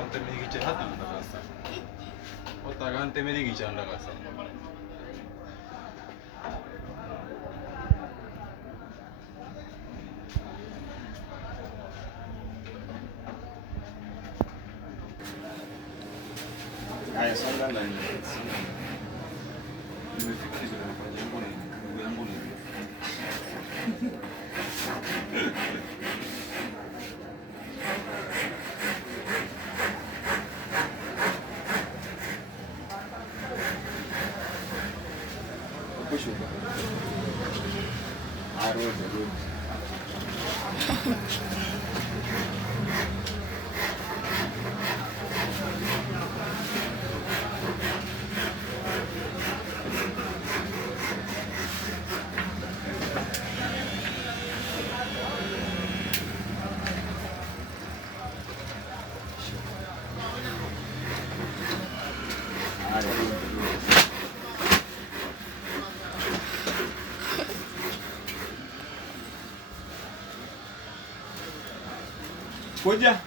Onte medigi hadi ndakasa. Otaga ante medigi ndakasa. Haya, songa ndani. Nimefika kwa jambo ni ndugu yangu ni. Kushuka. Arudi.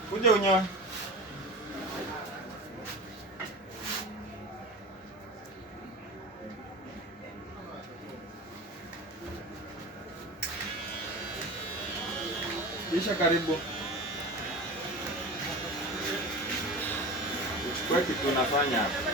Kuja unyoe. Kisha karibu. Uchukue kitu unafanya hapa.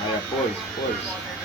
Haya, poise.